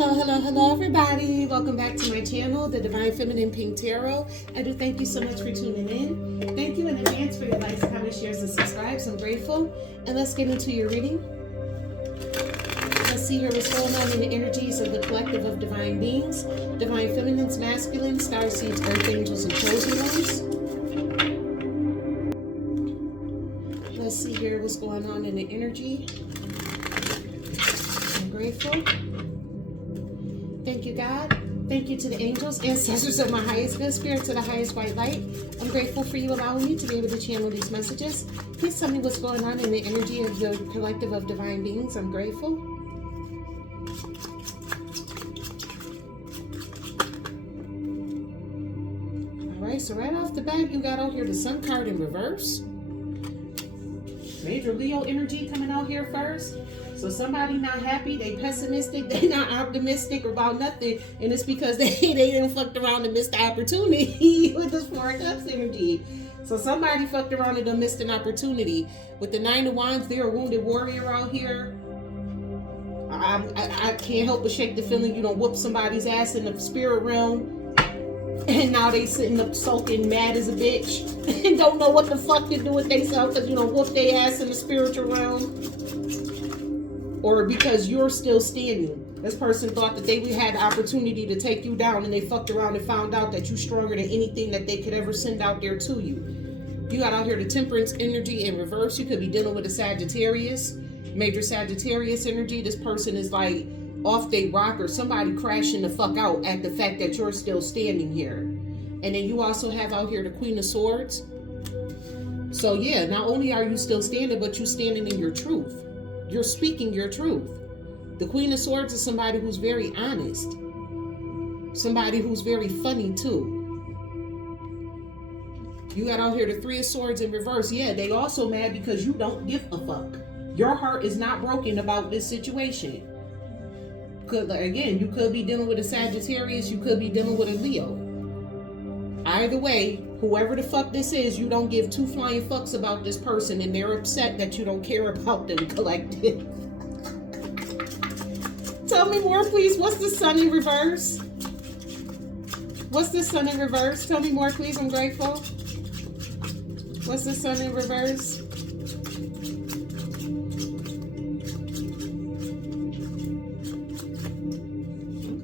Hello everybody. Welcome back to my channel, The Divine Feminine Pink Tarot. I do thank you so much for tuning in. Thank you in advance for your likes, comments, shares, and subscribes. I'm grateful. And let's get into your reading. Let's see here what's going on in the energies of the collective of divine beings. Divine feminines, masculines, starseeds, earth angels, and chosen ones. Let's see here what's going on in the energy. I'm grateful. Thank you, God. Thank you to the angels, ancestors of my highest good, spirits of the highest white light. I'm grateful for you allowing me to be able to channel these messages. Please tell me what's going on in the energy of your collective of divine beings. I'm grateful. All right, so right off the bat, you got out here the Sun card in reverse. Major Leo energy coming out here first. So somebody not happy, they pessimistic, they not optimistic about nothing, and it's because they didn't fucked around and missed the opportunity with this Four of Cups energy. So somebody fucked around and done missed an opportunity. With the Nine of Wands, they're a wounded warrior out here. I can't help but shake the feeling you don't whoop somebody's ass in the spirit realm, and now they sitting up sulking mad as a bitch and don't know what the fuck to do with themselves because you don't whoop their ass in the spiritual realm. Or because you're still standing. This person thought that they had the opportunity to take you down, and they fucked around and found out that you're stronger than anything that they could ever send out there to you. You got out here the Temperance energy in reverse. You could be dealing with a Sagittarius, major Sagittarius energy. This person is like off they rock, or somebody crashing the fuck out at the fact that you're still standing here. And then you also have out here the Queen of Swords. So yeah, not only are you still standing, but you're standing in your truth. You're speaking your truth. The Queen of Swords is somebody who's very honest. Somebody who's very funny too. You got out here the Three of Swords in reverse. Yeah, they also mad because you don't give a fuck. Your heart is not broken about this situation. Again, you could be dealing with a Sagittarius. You could be dealing with a Leo. Either way, whoever the fuck this is, you don't give two flying fucks about this person, and they're upset that you don't care about them, collective. Tell me more, please. What's the Sun in reverse? What's the Sun in reverse? Tell me more, please. I'm grateful. What's the Sun in reverse?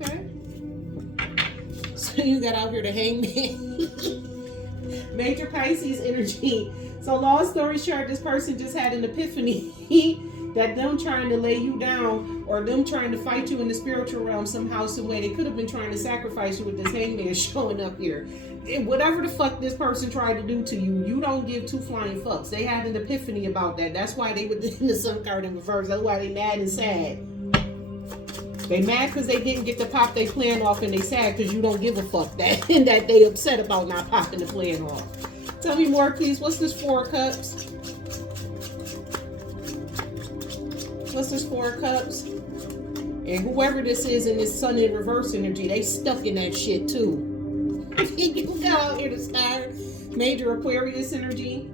Okay. So you got out here the Hangman. Major Pisces energy. So long story short, this person just had an epiphany that them trying to lay you down, or them trying to fight you in the spiritual realm somehow, some way, they could have been trying to sacrifice you with this Hangman showing up here. And whatever the fuck this person tried to do to you, you don't give two flying fucks. They had an epiphany about that. That's why they were in the Sun card in reverse. That's why they mad and sad. They mad because they didn't get to pop their plan off, and they sad because you don't give a fuck that, and that they upset about not popping the plan off. Tell me more, please. What's this Four of Cups? What's this Four of Cups? And whoever this is in this Sun in reverse energy, they stuck in that shit too. You got out here to start major Aquarius energy.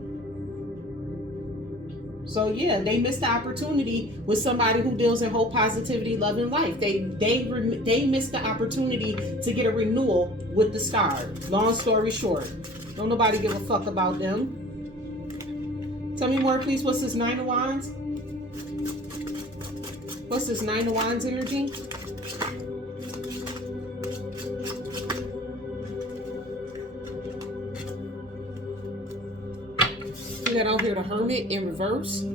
So yeah, they missed the opportunity with somebody who deals in hope, positivity, love, and life. They missed the opportunity to get a renewal with the star. Long story short, don't nobody give a fuck about them. Tell me more, please. What's this Nine of Wands? What's this Nine of Wands energy? You got out here the Hermit in reverse.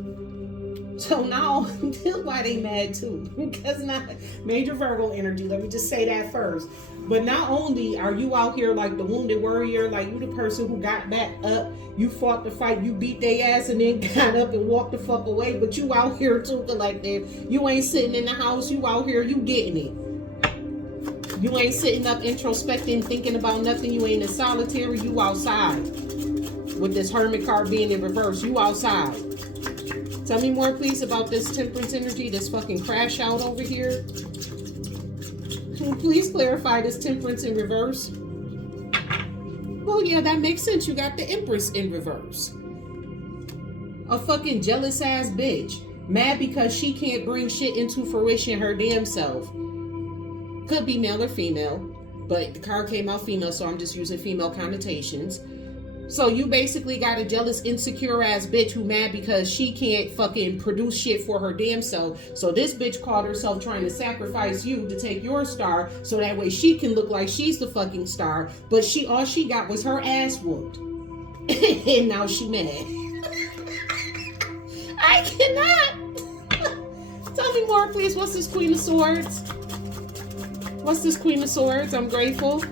So now, this is why they mad too. Because not major Virgo energy. Let me just say that first. But not only are you out here like the wounded warrior, like you the person who got back up, you fought the fight, you beat their ass and then got up and walked the fuck away. But you out here too, collective. You ain't sitting in the house. You out here, you getting it. You ain't sitting up introspecting, thinking about nothing. You ain't in solitary. You outside. With this Hermit card being in reverse, you outside. Tell me more, please, about this Temperance energy, this fucking crash out over here. Can you please clarify this Temperance in reverse? Well, yeah, that makes sense. You got the Empress in reverse. A fucking jealous ass bitch. Mad because she can't bring shit into fruition her damn self. Could be male or female, but the card came out female, so I'm just using female connotations. So you basically got a jealous, insecure ass bitch who mad because she can't fucking produce shit for her damn self. So this bitch called herself trying to sacrifice you to take your star so that way she can look like she's the fucking star. But all she got was her ass whooped. And now she mad. I cannot. Tell me more, please. What's this Queen of Swords? What's this Queen of Swords? I'm grateful.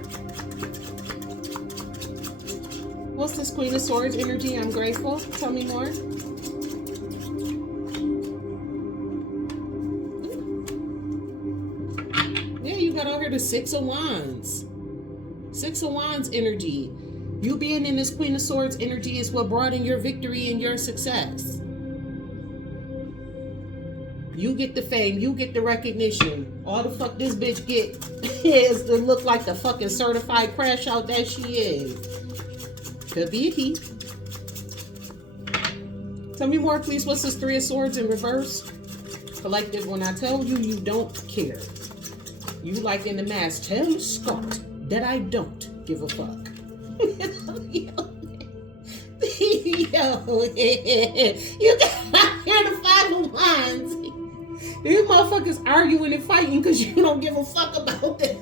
What's this Queen of Swords energy? I'm grateful. Tell me more. Yeah, you got over here the Six of Wands. Six of Wands energy. You being in this Queen of Swords energy is what brought in your victory and your success. You get the fame. You get the recognition. All the fuck this bitch get is to look like the fucking certified crash out that she is. Could be a he. Tell me more, please. What's this Three of Swords in reverse? Collective, when I tell you, you don't care. You like in the mask, tell Scott that I don't give a fuck. Yo, you got here the Five of Wands. These motherfuckers arguing and fighting because you don't give a fuck about them.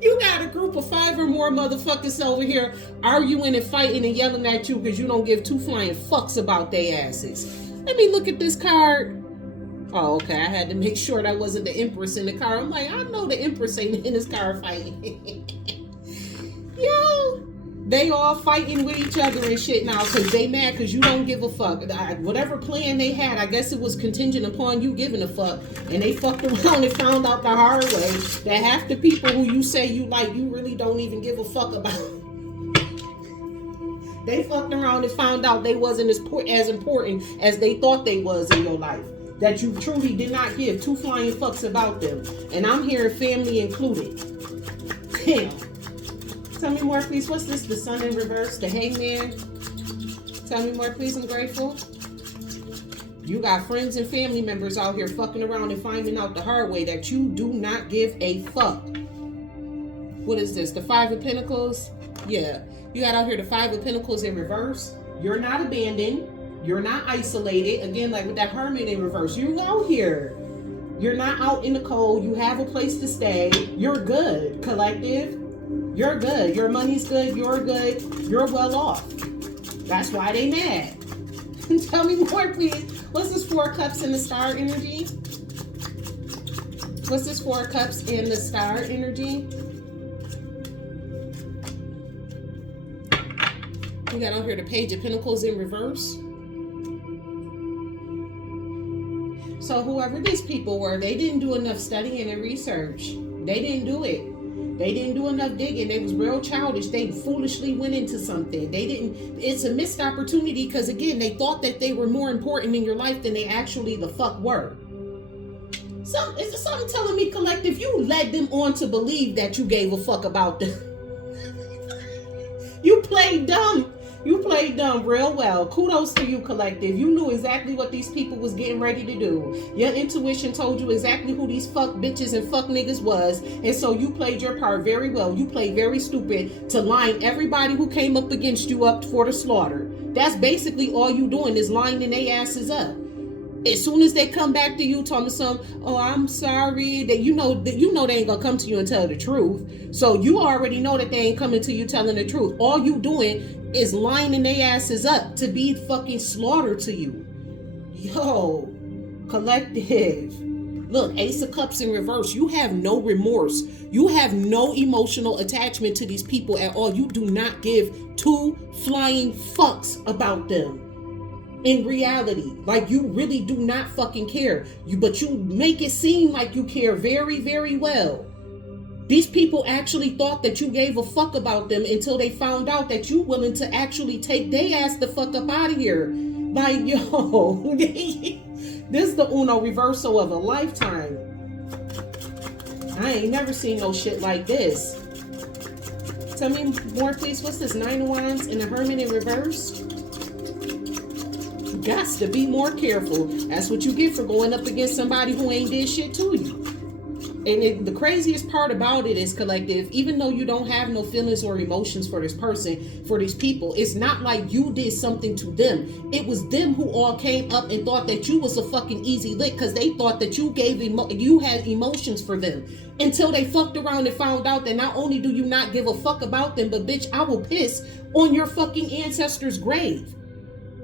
You got a group of 5 or more motherfuckers over here arguing and fighting and yelling at you because you don't give 2 flying fucks about their asses. Let me look at this card. Oh, okay. I had to make sure that wasn't the Empress in the card. I'm like, I know the Empress ain't in this card fighting. Yo, they all fighting with each other and shit now because they mad because you don't give a fuck. Whatever plan they had, I guess it was contingent upon you giving a fuck. And they fucked around and found out the hard way that half the people who you say you like, you really don't even give a fuck about. They fucked around and found out they wasn't as important as they thought they was in your life. That you truly did not give 2 flying fucks about them. And I'm hearing family included. Damn. Tell me more, please. What's this? The Sun in reverse, the Hangman. Tell me more, please. I'm grateful. You got friends and family members out here fucking around and finding out the hard way that you do not give a fuck. What is this? The Five of Pentacles? Yeah. You got out here the Five of Pentacles in reverse. You're not abandoned. You're not isolated. Again, like with that Hermit in reverse. You out here. You're not out in the cold. You have a place to stay. You're good, collective. You're good. Your money's good. You're good. You're well off. That's why they mad. Tell me more, please. What's this 4 of Cups in the Star energy? What's this 4 of Cups in the Star energy? We got on here the Page of Pentacles in reverse. So whoever these people were, they didn't do enough studying and research. They didn't do it. They didn't do enough digging. They was real childish. They foolishly went into something. They didn't. It's a missed opportunity because, again, they thought that they were more important in your life than they actually the fuck were. Is there something telling me, collective, you led them on to believe that you gave a fuck about them? You played dumb. You played dumb real well. Kudos to you, collective. You knew exactly what these people was getting ready to do. Your intuition told you exactly who these fuck bitches and fuck niggas was. And so you played your part very well. You played very stupid to line everybody who came up against you up for the slaughter. That's basically all you doing is lining their asses up. As soon as they come back to you, telling some, oh, I'm sorry, that you know they ain't gonna come to you and tell the truth. So you already know that they ain't coming to you telling the truth. All you doing is lining their asses up to be fucking slaughtered to you. Yo, collective. Look, Ace of Cups in reverse. You have no remorse. You have no emotional attachment to these people at all. You do not give 2 flying fucks about them. In reality, like you really do not fucking care. But you make it seem like you care very, very well. These people actually thought that you gave a fuck about them until they found out that you willing to actually take their ass the fuck up out of here. Like, yo, this is the Uno reversal of a lifetime. I ain't never seen no shit like this. Tell me more, please. What's this? 9 of Wands and the Hermit in reverse? Got to be more careful. That's what you get for going up against somebody who ain't did shit to you. And the craziest part about it is, collective, even though you don't have no feelings or emotions for this person, for these people, it's not like you did something to them. It was them who all came up and thought that you was a fucking easy lick because they thought that you you had emotions for them. Until they fucked around and found out that not only do you not give a fuck about them, but bitch, I will piss on your fucking ancestors' grave.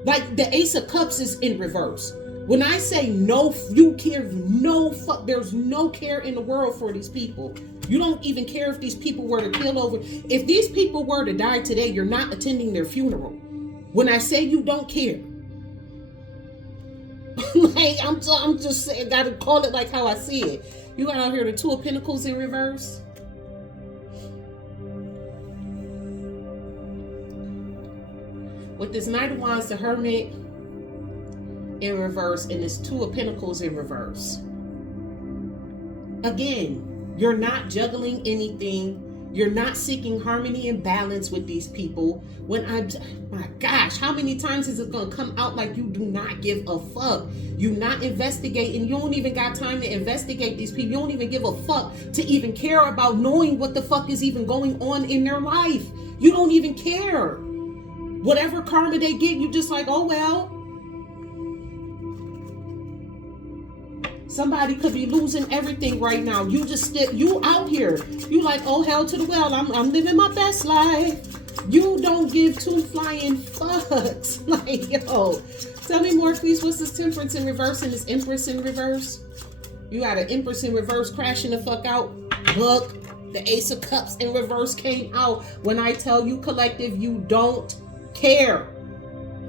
Like the Ace of Cups is in reverse. When I say no, you care no fuck, there's no care in the world for these people. You don't even care if these people were to kill over. If these people were to die today, you're not attending their funeral. When I say you don't care, like I'm just saying, gotta call it like how I see it. You got out here the Two of Pentacles in reverse. With this Knight of Wands, the Hermit in reverse, and this Two of Pentacles in reverse. Again, you're not juggling anything. You're not seeking harmony and balance with these people. My gosh, how many times is it gonna come out like you do not give a fuck? You not investigating. You don't even got time to investigate these people. You don't even give a fuck to even care about knowing what the fuck is even going on in their life. You don't even care. Whatever karma they get, you just like, oh well. Somebody could be losing everything right now. You just you out here. You like, oh hell to the well. I'm living my best life. You don't give two flying fucks. Like, yo, tell me more, please. What's this Temperance in reverse and this Empress in reverse? You got an Empress in reverse crashing the fuck out. Look, the Ace of Cups in reverse came out. When I tell you, collective, you don't care.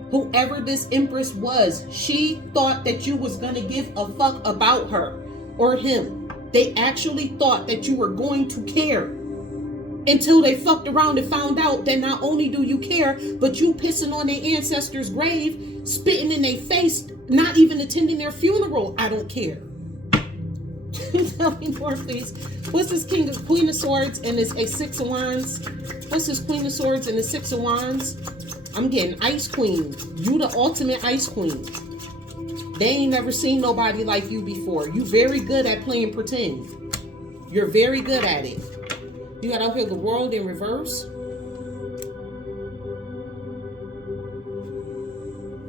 Whoever this Empress was, she thought that you was going to give a fuck about her or him. They actually thought that you were going to care until they fucked around and found out that not only do you care, but you pissing on their ancestors' grave, spitting in their face, not even attending their funeral. I don't care. Tell me more, please. What's this Queen of Swords and this a Six of Wands? What's this Queen of Swords and the Six of Wands? I'm getting Ice Queen. You the ultimate Ice Queen. They ain't never seen nobody like you before. You very good at playing pretend. You're very good at it. You got out here the World in reverse.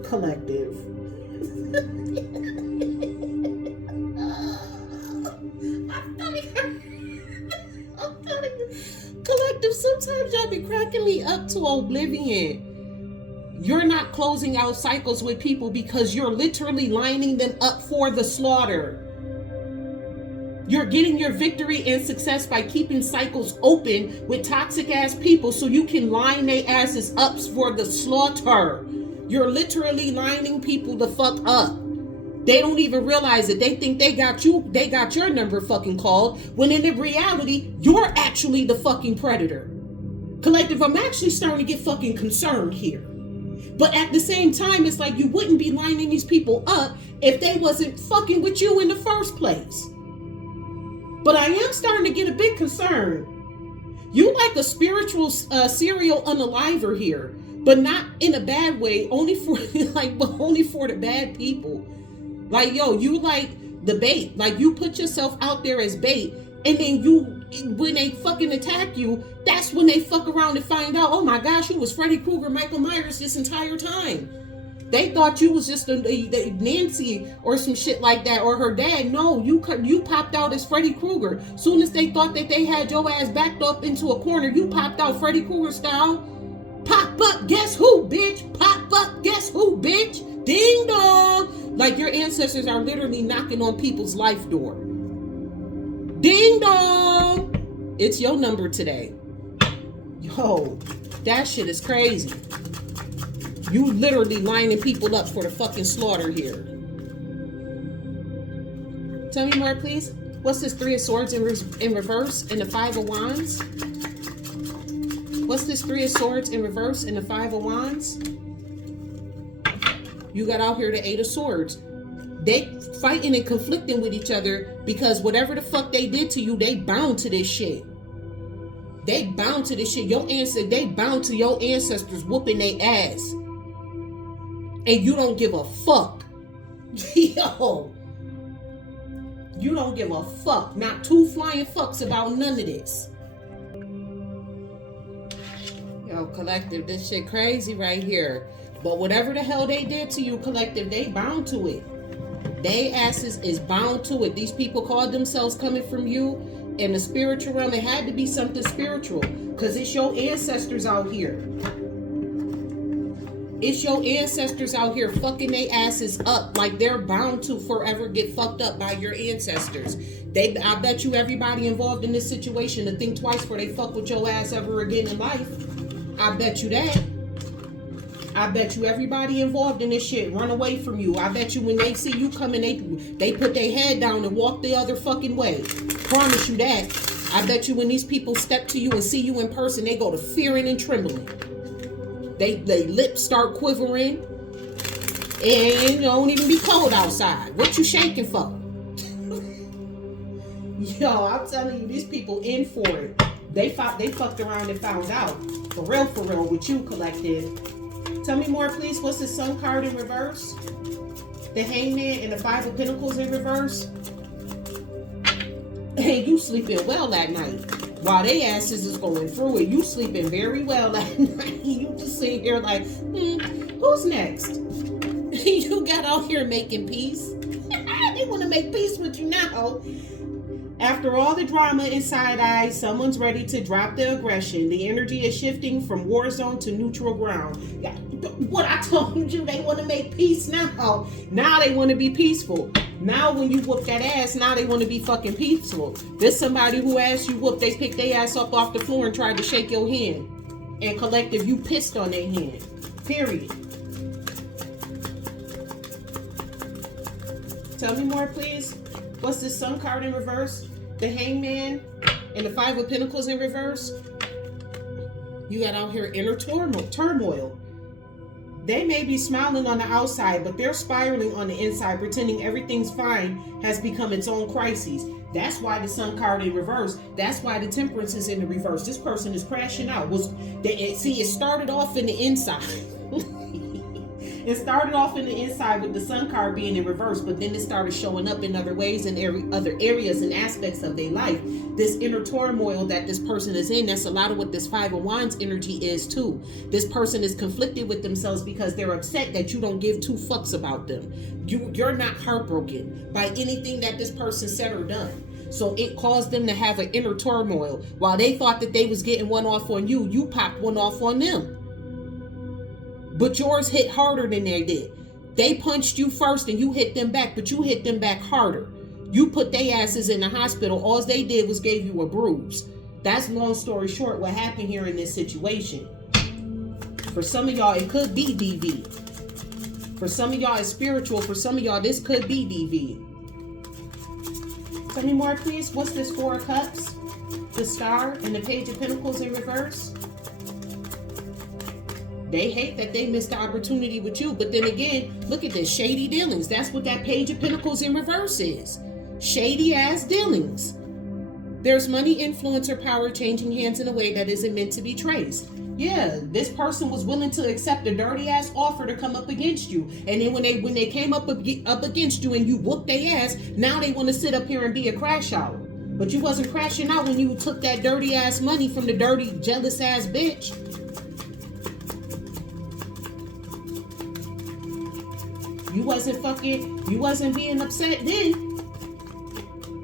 Collective. I'm telling you. Collective, sometimes y'all be cracking me up to oblivion. You're not closing out cycles with people because you're literally lining them up for the slaughter. You're getting your victory and success by keeping cycles open with toxic ass people so you can line their asses up for the slaughter. You're literally lining people the fuck up. They don't even realize it. They think they got your number fucking called, when in reality, you're actually the fucking predator. Collective, I'm actually starting to get fucking concerned here. But at the same time, it's like you wouldn't be lining these people up if they wasn't fucking with you in the first place. But I am starting to get a bit concerned. You like a spiritual serial unaliver here, but not in a bad way, only for only for the bad people. Like, yo, you like the bait. Like, you put yourself out there as bait, and then when they fucking attack you, that's when they fuck around and find out, oh my gosh, you was Freddy Krueger, Michael Myers this entire time. They thought you was just a Nancy or some shit like that, or her dad. No, you popped out as Freddy Krueger. Soon as they thought that they had your ass backed up into a corner, you popped out Freddy Krueger style. Pop up, guess who, bitch? Pop up, guess who, bitch? Ding dong. Like, your ancestors are literally knocking on people's life door. Ding dong. It's your number today. Yo, that shit is crazy. You literally lining people up for the fucking slaughter here. Tell me more, please. What's this Three of Swords in reverse and the Five of Wands? What's this Three of Swords in reverse and the Five of Wands? You got out here the Eight of Swords. They fighting and conflicting with each other because whatever the fuck they did to you, they bound to this shit. They bound to this shit. They bound to your ancestors whooping their ass. And you don't give a fuck. Yo. You don't give a fuck. Not two flying fucks about none of this. Yo, collective, this shit crazy right here. But whatever the hell they did to you, collective, they bound to it. They asses is bound to it. These people called themselves coming from you in the spiritual realm. It had to be something spiritual, because it's your ancestors out here. It's your ancestors out here fucking their asses up, like they're bound to forever get fucked up by your ancestors. I bet you everybody involved in this situation to think twice before they fuck with your ass ever again in life. I bet you that. I bet you everybody involved in this shit run away from you. I bet you when they see you coming, they put their head down and walk the other fucking way. Promise you that. I bet you when these people step to you and see you in person, they go to fearing and trembling. They lips start quivering, and it don't even be cold outside. What you shaking for? Yo, I'm telling you, these people in for it. They fucked around and found out. For real, with you, collective. Tell me more, please. What's the Sun card in reverse? The Hangman and the Five of Pentacles in reverse. And you sleeping well at night. While they asses is going through it, you sleeping very well at night. You just sitting here like, who's next? You got out here making peace. They want to make peace with you now. After all the drama and side eyes, someone's ready to drop the aggression. The energy is shifting from war zone to neutral ground. What I told you, they want to make peace now. Now they want to be peaceful. Now when you whoop that ass, now they want to be fucking peaceful. There's somebody who asked you whoop, they picked their ass up off the floor and tried to shake your hand. And collective, you pissed on their hand. Period. Tell me more, please. What's the Sun card in reverse? The Hangman and the Five of Pentacles in reverse. You got out here inner turmoil. They may be smiling on the outside, but they're spiraling on the inside, pretending everything's fine has become its own crisis. That's why the Sun card in reverse. That's why the Temperance is in the reverse. This person is crashing out. It started off in the inside. It started off in the inside with the Sun card being in reverse, but then it started showing up in other ways in other areas and aspects of their life. This inner turmoil that this person is in, that's a lot of what this Five of Wands energy is too. This person is conflicted with themselves because they're upset that you don't give two fucks about them. You're not heartbroken by anything that this person said or done. So it caused them to have an inner turmoil. While they thought that they was getting one off on you, you popped one off on them. But yours hit harder than they did. They punched you first and you hit them back, but you hit them back harder. You put their asses in the hospital. All they did was gave you a bruise. That's long story short what happened here in this situation. For some of y'all, it could be DV. For some of y'all, it's spiritual. For some of y'all, this could be DV. Tell me more, please. What's this Four of Cups? The Star and the Page of Pentacles in reverse. They hate that they missed the opportunity with you. But then again, look at this. Shady dealings. That's what that Page of Pentacles in reverse is. Shady ass dealings. There's money, influence, or power changing hands in a way that isn't meant to be traced. Yeah, this person was willing to accept a dirty ass offer to come up against you. And then when they came up against you and you whooped their ass, now they want to sit up here and be a crash out. But you wasn't crashing out when you took that dirty ass money from the dirty, jealous ass bitch. You wasn't being upset then.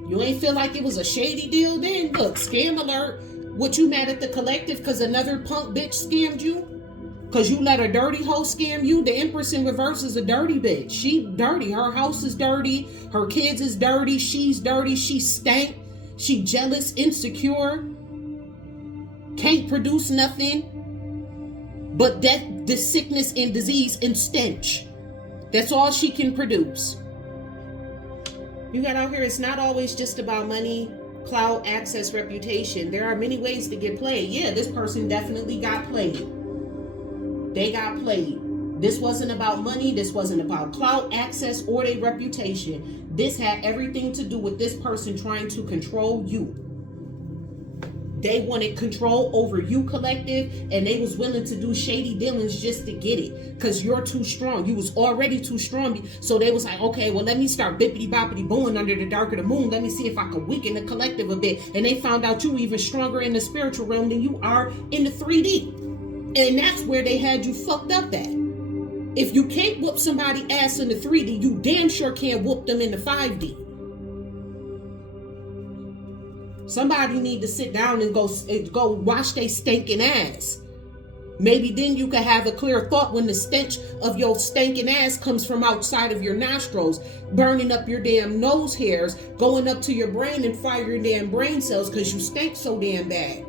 You ain't feel like it was a shady deal then. Look, scam alert. What, you mad at the collective because another punk bitch scammed you? Because you let a dirty hoe scam you? The Empress in reverse is a dirty bitch. She dirty. Her house is dirty. Her kids is dirty. She's dirty. She stank. She jealous, insecure. Can't produce nothing but death, this sickness and disease and stench. That's all she can produce. You got out here, it's not always just about money, clout, access, reputation. There are many ways to get played. Yeah, this person definitely got played. They got played. This wasn't about money. This wasn't about clout, access, or their reputation. This had everything to do with this person trying to control you. They wanted control over you, collective, and they was willing to do shady dealings just to get it, because you're too strong. You was already too strong. So they was like, okay, well, let me start bippity boppity booing under the dark of the moon. Let me see if I can weaken the collective a bit. And they found out you even stronger in the spiritual realm than you are in the 3D. And that's where they had you fucked up at. If you can't whoop somebody ass in the 3D, you damn sure can't whoop them in the 5D. Somebody need to sit down and go wash their stinking ass. Maybe then you can have a clear thought when the stench of your stinking ass comes from outside of your nostrils, burning up your damn nose hairs, going up to your brain and fire your damn brain cells because you stink so damn bad.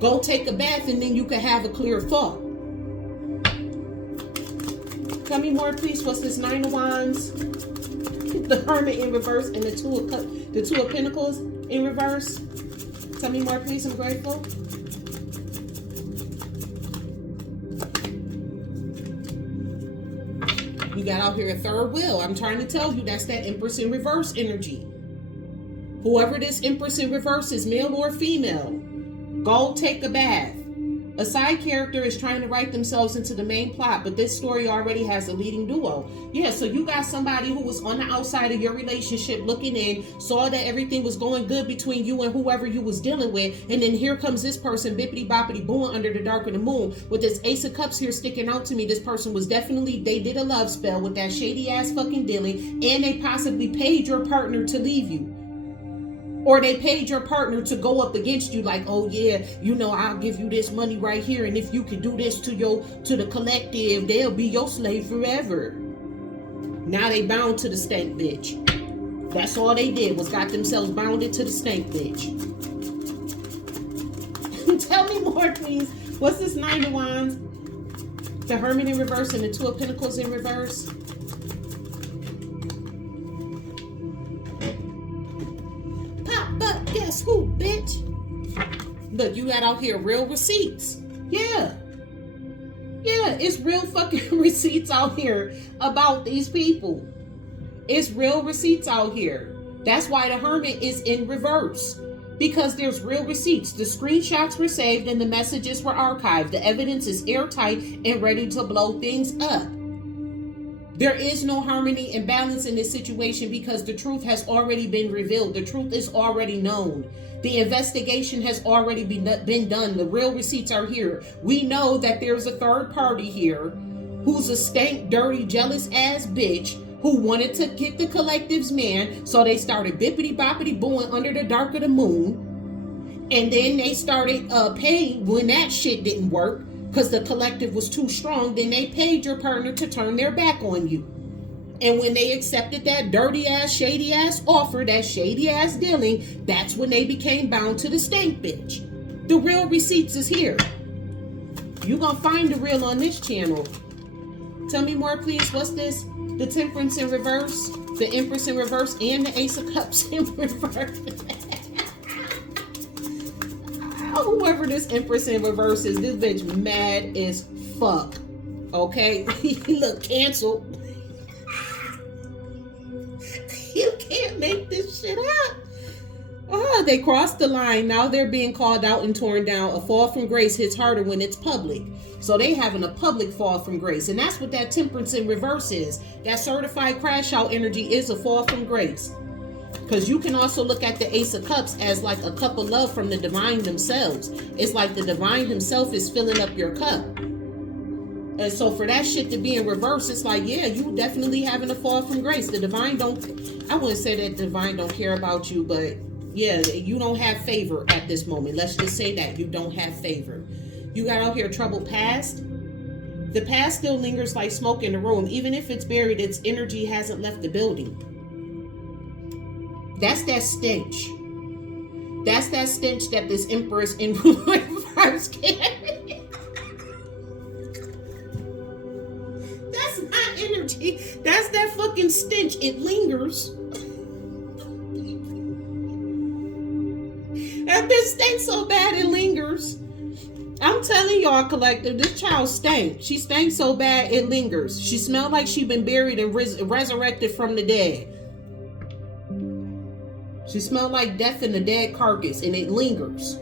Go take a bath and then you can have a clear thought. Tell me more, please. What's this? 9 of Wands, the Hermit in reverse, and the Two of Pentacles in reverse. Tell me more, please. I'm grateful. You got out here a third wheel. I'm trying to tell you, that's that Empress in reverse energy. Whoever this Empress in reverse is, male or female, go take a bath. A side character is trying to write themselves into the main plot, but this story already has a leading duo. Yeah, so you got somebody who was on the outside of your relationship looking in, saw that everything was going good between you and whoever you was dealing with, and then here comes this person bippity boppity booing under the dark of the moon. With this Ace of Cups here sticking out to me, this person was definitely, they did a love spell with that shady ass fucking dealing, and they possibly paid your partner to leave you. Or they paid your partner to go up against you like, oh yeah, you know, I'll give you this money right here, and if you can do this to the collective, they'll be your slave forever. Now they bound to the stank bitch. That's all they did, was got themselves bounded to the stank bitch. Tell me more, please. What's this 9 of Wands? The Hermit in reverse and the Two of Pentacles in reverse. Guess who, bitch? Look, you got out here real receipts. Yeah, it's real fucking receipts out here about these people. It's real receipts out here. That's why the Hermit is in reverse, because there's real receipts. The screenshots were saved and the messages were archived. The evidence is airtight and ready to blow things up. There is no harmony and balance in this situation because the truth has already been revealed. The truth is already known. The investigation has already been done. The real receipts are here. We know that there's a third party here who's a stank, dirty, jealous ass bitch who wanted to get the collective's man. So they started bippity boppity booing under the dark of the moon. And then they started paying when that shit didn't work. Because the collective was too strong, then they paid your partner to turn their back on you. And when they accepted that dirty ass, shady ass offer, that shady ass dealing, that's when they became bound to the stank bitch. The real receipts is here. You gonna find the real on this channel. Tell me more, please. What's this? The Temperance in reverse, the Empress in reverse, and the Ace of Cups in reverse. Whoever this Empress in reverse is, this bitch mad as fuck. Okay? Look, canceled. You can't make this shit up. Oh, they crossed the line. Now they're being called out and torn down. A fall from grace hits harder when it's public. So they having a public fall from grace. And that's what that Temperance in reverse is. That certified crash out energy is a fall from grace. Because you can also look at the Ace of Cups as like a cup of love from the divine themselves. It's like the divine himself is filling up your cup. And so for that shit to be in reverse, it's like, yeah, you definitely having a fall from grace. The divine don't, I wouldn't say that the divine don't care about you, but yeah, you don't have favor at this moment. Let's just say that you don't have favor. You got out here troubled past. The past still lingers like smoke in the room. Even if it's buried, its energy hasn't left the building. That's that stench. That's that stench that this Empress in reverse carries. That's not energy. That's that fucking stench. It lingers. That bitch stinks so bad it lingers. I'm telling y'all, collective, this child stank. She stank so bad it lingers. She smelled like she been buried and resurrected from the dead. She smelled like death in a dead carcass, and it lingers.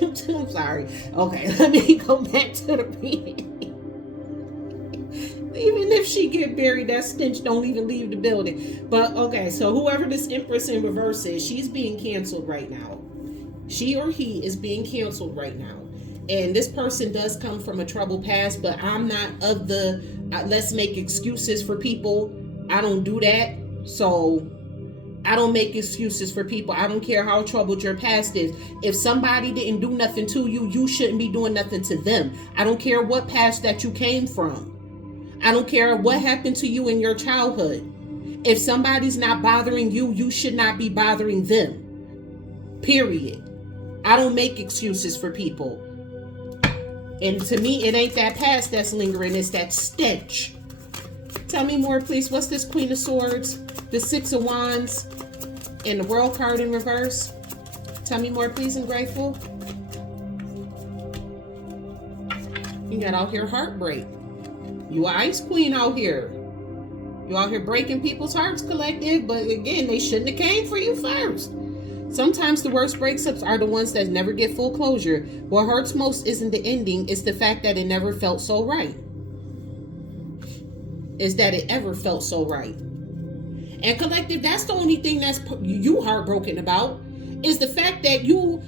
I'm sorry. Okay, let me go back to the reading. Even if she get buried, that stench don't even leave the building. But okay, so whoever this Empress in reverse is, she's being canceled right now. She or he is being canceled right now. And this person does come from a troubled past, but I'm not of the let's make excuses for people. I don't do that. So I don't make excuses for people. I don't care how troubled your past is. If somebody didn't do nothing to you, you shouldn't be doing nothing to them. I don't care what past that you came from. I don't care what happened to you in your childhood. If somebody's not bothering you, you should not be bothering them. Period. I don't make excuses for people. And to me, it ain't that past that's lingering. It's that stench. Tell me more, please. What's this Queen of Swords? The Six of Wands and the World card in reverse. Tell me more, please, and grateful. You got out here heartbreak. You an ice queen out here. You out here breaking people's hearts, collective. But again, they shouldn't have came for you first. Sometimes the worst breakups are the ones that never get full closure. What hurts most isn't the ending, it's the fact that it never felt so right. Is that it ever felt so right. And collective, that's the only thing that's you heartbroken about, is the fact that you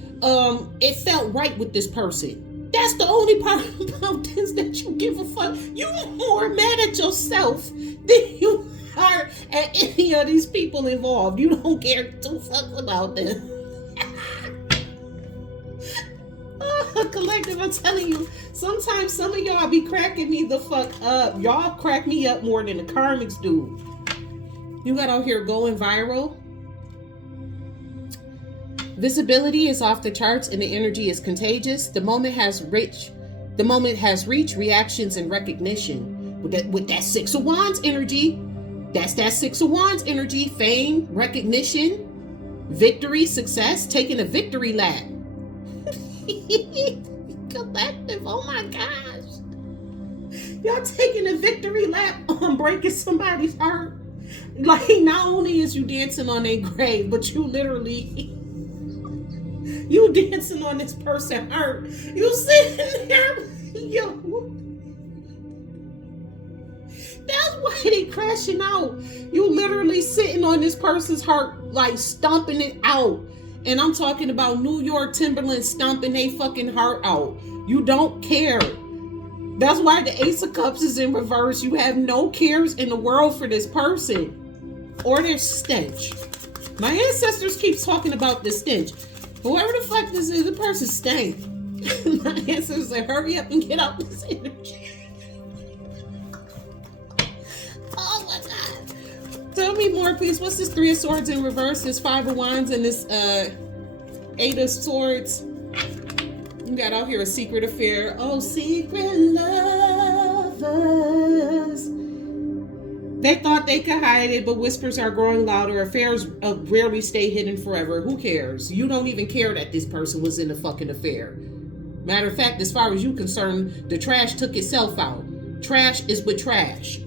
it felt right with this person. That's the only part about this that you give a fuck. You more mad at yourself than you are at any of these people involved. You don't care two fucks about them. Collective, I'm telling you, sometimes some of y'all be cracking me the fuck up. Y'all crack me up more than the karmics do. You got out here going viral. Visibility is off the charts and the energy is contagious. The moment has reached reactions and recognition. With that Six of Wands energy, that's that Six of Wands energy, fame, recognition, victory, success, taking a victory lap. Collective, oh my gosh. Y'all taking a victory lap on breaking somebody's heart. Like, not only is you dancing on their grave, but you literally you dancing on this person's heart. You sitting there, yo. That's why they crashing out. You literally sitting on this person's heart, like stomping it out. And I'm talking about New York Timberland stomping their fucking heart out. You don't care. That's why the Ace of Cups is in reverse. You have no cares in the world for this person or their stench. My ancestors keep talking about the stench. Whoever the fuck this is, the person stank. My ancestors say, hurry up and get out this energy. Oh my God. Tell me more, please. What's this Three of Swords in reverse? This Five of Wands and this Eight of Swords. You got out here a secret affair. Oh, secret lovers. They thought they could hide it, but whispers are growing louder. Affairs rarely stay hidden forever. Who cares? You don't even care that this person was in a fucking affair. Matter of fact, as far as you're concerned, the trash took itself out. Trash is with trash.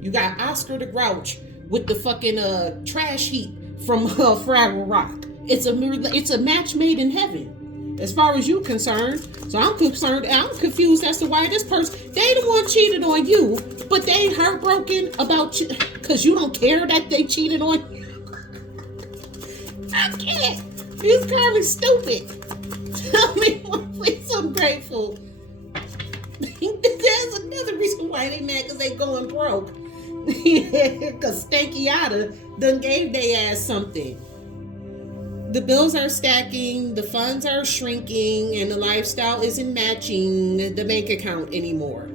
You got Oscar the Grouch with the fucking trash heap from Fraggle Rock. It's a match made in heaven. As far as you concerned. So I'm confused as to why this person, they the one cheated on you, but they ain't heartbroken about you because you don't care that they cheated on you. I can't. These karmics stupid. Tell me what, please. I'm grateful. There's another reason why they mad, because they going broke. Because Stankiata done gave they ass something. The bills are stacking, the funds are shrinking, and the lifestyle isn't matching the bank account anymore.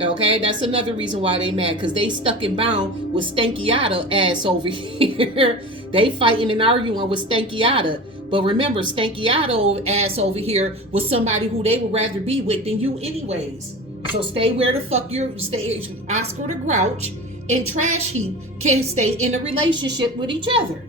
Okay, that's another reason why they mad, because they stuck and bound with Stankiata ass over here. They fighting and arguing with Stankiata. But remember, Stankiata ass over here was somebody who they would rather be with than you anyways. So stay where the fuck you're, stay. Oscar the Grouch and Trash Heap can stay in a relationship with each other.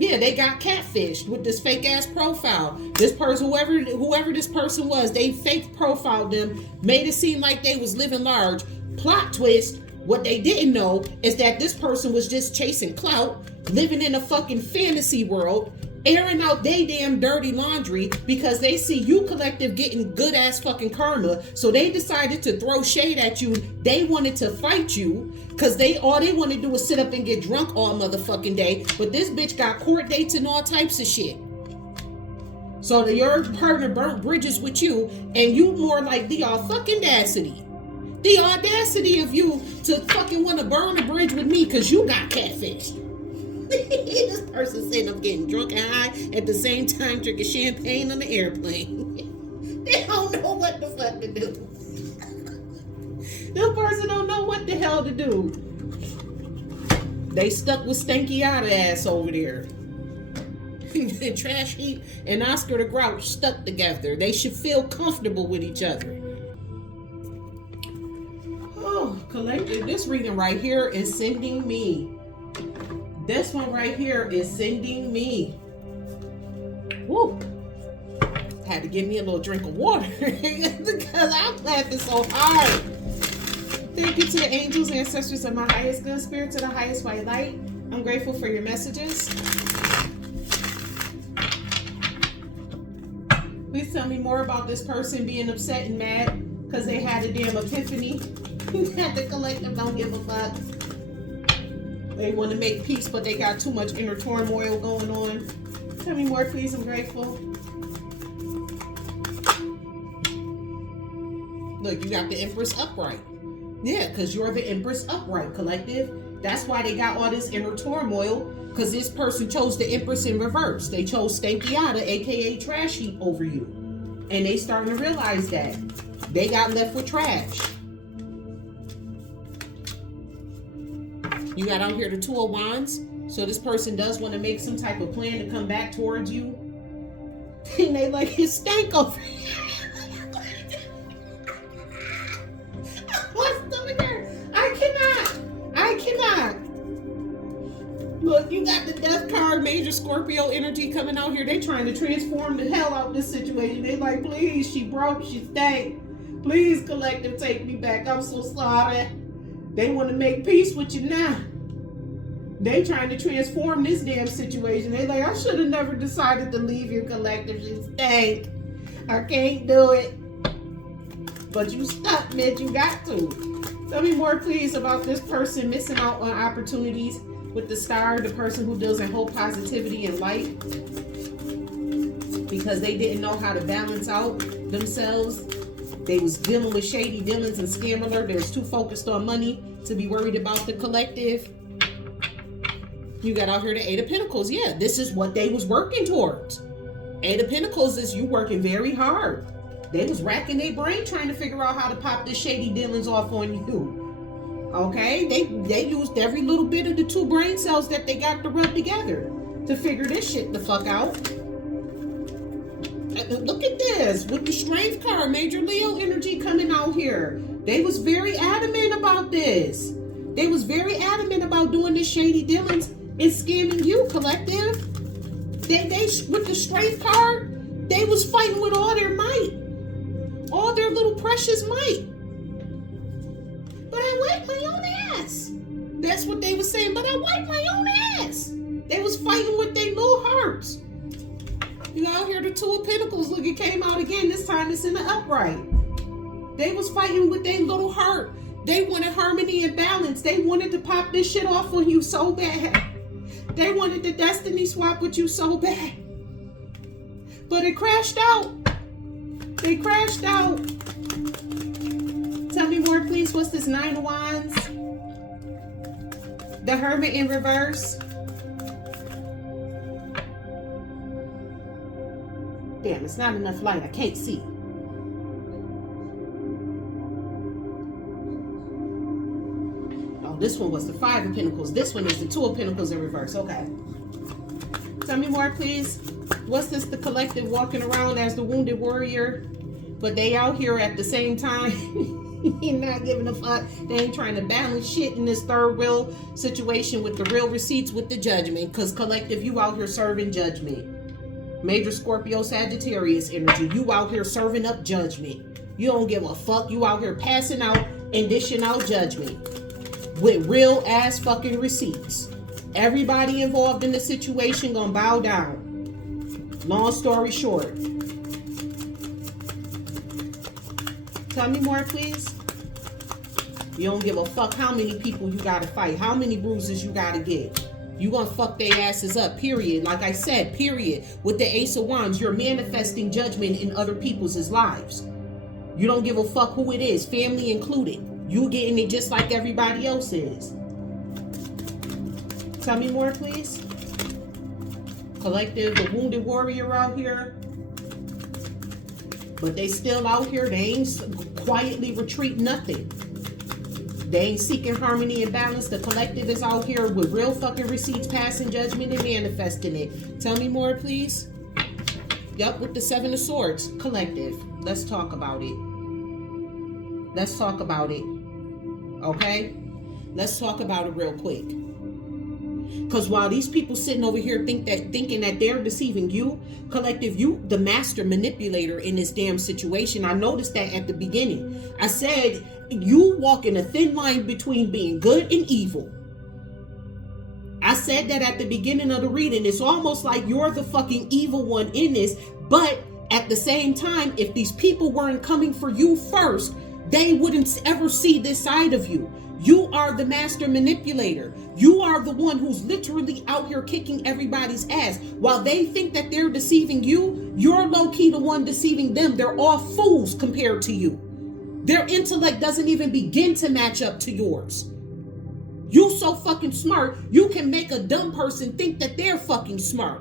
Yeah, they got catfished with this fake ass profile. This person, whoever this person was, they fake profiled them, made it seem like they was living large. Plot twist, What they didn't know is that this person was just chasing clout, living in a fucking fantasy world, airing out they damn dirty laundry because they see you collective getting good ass fucking karma. So they decided to throw shade at you. They wanted to fight you because all they want to do is sit up and get drunk all motherfucking day. But this bitch got court dates and all types of shit. So your partner burnt bridges with you, and you more like the fucking audacity. The audacity of you to fucking want to burn a bridge with me because you got catfished. This person sitting up getting drunk and high at the same time drinking champagne on the airplane. They don't know what the fuck to do. This person don't know what the hell to do. They stuck with Stanky Outta ass over there. Trash Heap and Oscar the Grouch stuck together. They should feel comfortable with each other. Oh, collective. This reading right here is sending me. This one right here is sending me. Woo. Had to give me a little drink of water because I'm laughing so hard. Thank you to the angels, ancestors of my highest good spirit, to the highest white light. I'm grateful for your messages. Please tell me more about this person being upset and mad because they had a damn epiphany. That the collective don't give a fuck. They want to make peace, but they got too much inner turmoil going on. Tell me more, please. I'm grateful. Look, you got the Empress upright. Yeah, because you're the Empress upright, collective. That's why they got all this inner turmoil, because this person chose the Empress in reverse. They chose Stanky Outta, aka Trash Heap, over you. And they starting to realize that. They got left with trash. You got out here the Two of Wands. So this person does want to make some type of plan to come back towards you. And they like, it stank over here. My stomach hurts. I cannot. Look, you got the Death card, major Scorpio energy coming out here. They trying to transform the hell out of this situation. They like, please, she broke, she stank. Please, collective, take me back. I'm so sorry. They want to make peace with you now. They trying to transform this damn situation. They like, I should have never decided to leave your collective. She stank. I can't do it. But you stuck, bitch. You got to. Tell me more, please, about this person missing out on opportunities with the star, the person who deals in hope, positivity, and light. Because they didn't know how to balance out themselves. They was dealing with shady dealings and scam alert. They was too focused on money to be worried about the collective. You got out here the Eight of Pentacles. Yeah, this is what they was working towards. Eight of Pentacles is you working very hard. They was racking their brain trying to figure out how to pop this shady dealings off on you. Okay? They used every little bit of the two brain cells that they got to rub together to figure this shit the fuck out. Look at this with the Strength card, major Leo energy coming out here. They was very adamant about this. They was very adamant about doing this shady dealings and scamming you, collective. They with the Strength card, they was fighting with all their might, all their little precious might. But I wiped my own ass. That's what they was saying. But I wiped my own ass. They was fighting with their little hearts. You out here, the Two of Pentacles. Look, it came out again. This time it's in the upright. They was fighting with their little heart. They wanted harmony and balance. They wanted to pop this shit off on you so bad. They wanted the destiny swap with you so bad. But it crashed out. They crashed out. Tell me more, please. What's this Nine of Wands? The Hermit in reverse. Damn, it's not enough light. I can't see. Oh, this one was the Five of Pentacles. This one is the Two of Pentacles in reverse. Okay. Tell me more, please. What's this? The collective walking around as the wounded warrior, but they out here at the same time. You're not giving a fuck. They ain't trying to balance shit in this third wheel situation with the real receipts with the Judgment. Because collective, you out here serving Judgment. Major Scorpio Sagittarius energy. You out here serving up Judgment. You don't give a fuck. You out here passing out and dishing out Judgment. with real ass fucking receipts. Everybody involved in the situation gonna bow down. Long story short. Tell me more, please. You don't give a fuck how many people you gotta fight, how many bruises you gotta get. You gonna fuck their asses up, period. Like I said, period. With the Ace of Wands, you're manifesting judgment in other people's lives. You don't give a fuck who it is, family included. You getting it just like everybody else is. Tell me more, please. Collective, the wounded warrior out here. But they still out here. They ain't quietly retreat nothing. They ain't seeking harmony and balance. The collective is out here with real fucking receipts, passing judgment and manifesting it. Tell me more, please. Yup, with the Seven of Swords. Collective. Let's talk about it. Let's talk about it. Okay? Let's talk about it real quick. Because while these people sitting over here thinking that they're deceiving you, collective, you the master manipulator in this damn situation. I noticed that at the beginning. I said you walk in a thin line between being good and evil. I said that at the beginning of the reading. It's almost like you're the fucking evil one in this, but at the same time, if these people weren't coming for you first, they wouldn't ever see this side of you. You are the master manipulator. You are the one who's literally out here kicking everybody's ass. While they think that they're deceiving you, you're low-key the one deceiving them. They're all fools compared to you. Their intellect doesn't even begin to match up to yours. You so fucking smart, you can make a dumb person think that they're fucking smart.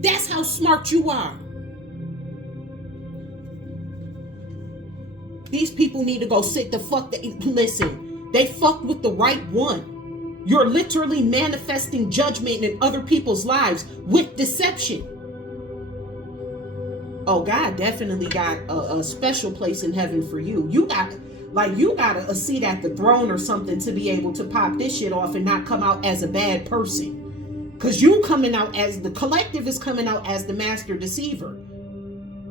That's how smart you are. These people need to go sit the fuck. Listen, they fucked with the right one. You're literally manifesting judgment in other people's lives with deception. Oh, God definitely got a special place in heaven for you. You got a seat at the throne or something to be able to pop this shit off and not come out as a bad person. Because you coming out as the collective is coming out as the master deceiver.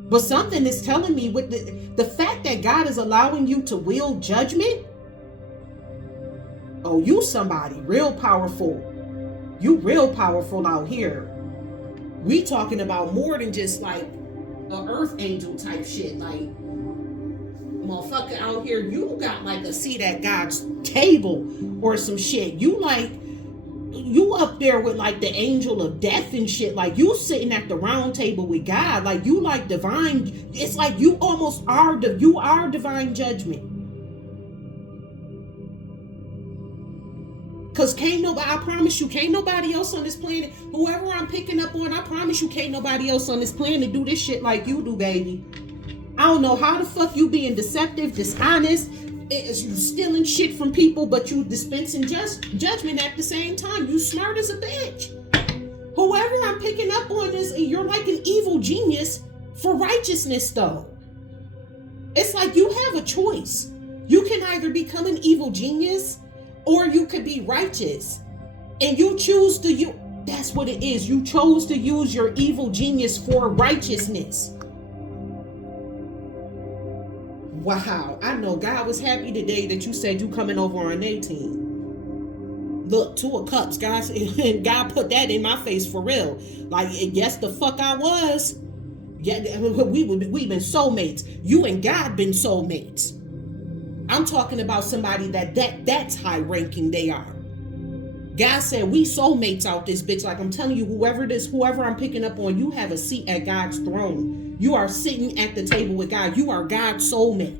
But something is telling me with the fact that God is allowing you to wield judgment. Oh, you somebody real powerful. You real powerful out here. We talking about more than just like an earth angel type shit. Like, motherfucker out here, you got like a seat at God's table or some shit. You up there with like the angel of death and shit. Like you sitting at the round table with God. Like you like divine. It's like you almost are you are divine judgment. Cause I promise you, can't nobody else on this planet, whoever I'm picking up on, I promise you can't nobody else on this planet do this shit like you do, baby. I don't know how the fuck you being deceptive, dishonest, you stealing shit from people, but you dispensing judgment at the same time. You smart as a bitch. Whoever I'm picking up on is, you're like an evil genius for righteousness though. It's like you have a choice. You can either become an evil genius or you could be righteous. And you choose to that's what it is. You chose to use your evil genius for righteousness. Wow, I know God was happy today that you said you coming over on 18. Look, 2 of Cups, guys, and God put that in my face for real. Like, yes, the fuck I was. Yeah, we've been soulmates. You and God been soulmates. I'm talking about somebody that's high ranking they are. God said we soulmates out this bitch. Like I'm telling you, whoever I'm picking up on, you have a seat at God's throne. You are sitting at the table with God. You are God's soulmate.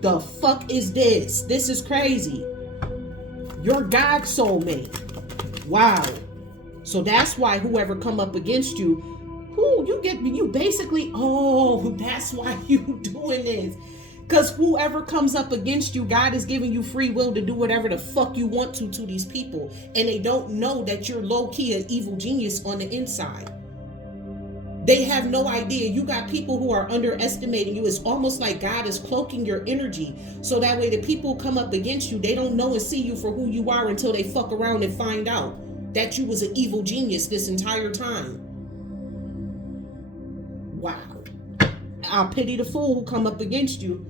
The fuck is this? This is crazy. You're God's soulmate. Wow. So that's why whoever come up against you, you basically, that's why you doing this. Because whoever comes up against you, God is giving you free will to do whatever the fuck you want to these people. And they don't know that you're low-key an evil genius on the inside. They have no idea. You got people who are underestimating you. It's almost like God is cloaking your energy. So that way the people come up against you, they don't know and see you for who you are until they fuck around and find out that you was an evil genius this entire time. Wow. I'll pity the fool who come up against you.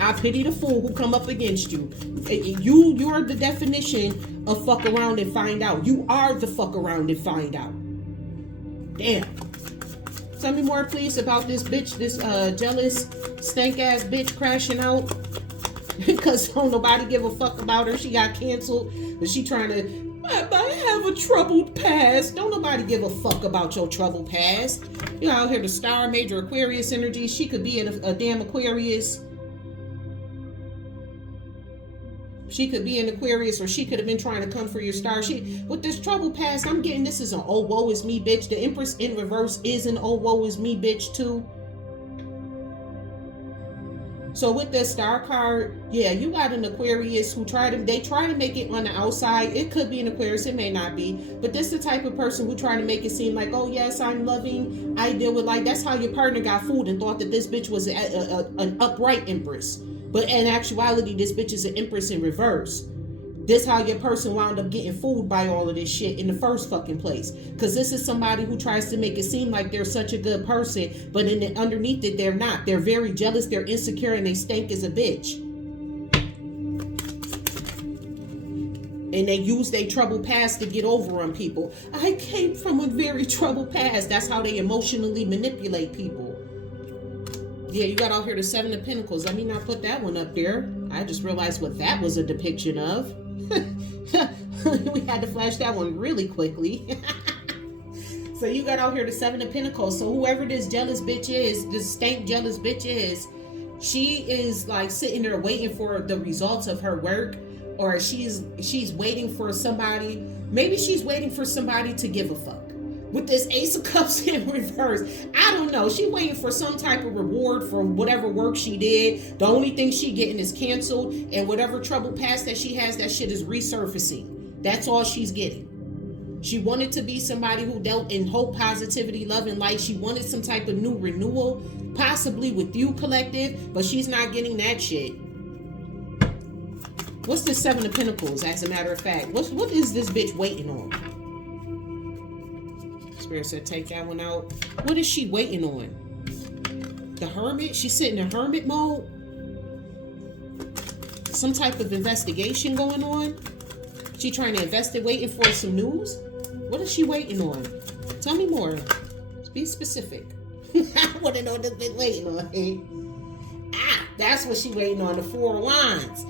I pity the fool who come up against you. You're the definition of fuck around and find out. You are the fuck around and find out. Damn. Tell me more, please, about this bitch, this jealous, stank-ass bitch crashing out. Because don't nobody give a fuck about her. She got canceled. But she trying to, I have a troubled past. Don't nobody give a fuck about your troubled past. You out here, the star, major Aquarius energy. She could be in a damn Aquarius. She could be in Aquarius, or she could have been trying to come for your star. With this trouble past, I'm getting this is an oh woe is me bitch. The Empress in reverse is an oh woe is me bitch too. So with this star card, yeah, you got an Aquarius who try to make it on the outside. It could be an Aquarius, it may not be. But this is the type of person who try to make it seem like, oh yes, I'm loving. I deal with like, that's how your partner got fooled and thought that this bitch was an upright Empress. But in actuality, this bitch is an Empress in reverse. This how your person wound up getting fooled by all of this shit in the first fucking place. Because this is somebody who tries to make it seem like they're such a good person, but underneath it, they're not. They're very jealous, they're insecure, and they stink as a bitch. And they use their troubled past to get over on people. I came from a very troubled past. That's how they emotionally manipulate people. Yeah, you got out here the Seven of Pentacles. Let me not put that one up there. I just realized what that was a depiction of. We had to flash that one really quickly. So you got out here the Seven of Pentacles. So whoever this jealous bitch is, this stank jealous bitch is, she is like sitting there waiting for the results of her work, or she's waiting for somebody. Maybe she's waiting for somebody to give a fuck. With this Ace of Cups in reverse, I don't know. She waiting for some type of reward for whatever work she did. The only thing she getting is canceled, and whatever trouble past that she has, that shit is resurfacing. That's all she's getting. She wanted to be somebody who dealt in hope, positivity, love, and light. She wanted some type of new renewal, possibly with you, collective, but she's not getting that shit. What's the Seven of Pentacles, as a matter of fact? What is this bitch waiting on? Spirit said take that one out. What is she waiting on? The Hermit? She's sitting in hermit mode? Some type of investigation going on? She trying to investigate, waiting for some news? What is she waiting on? Tell me more. Be specific. I want to know what this bitch waiting on. That's what she waiting on, the Four of Wands.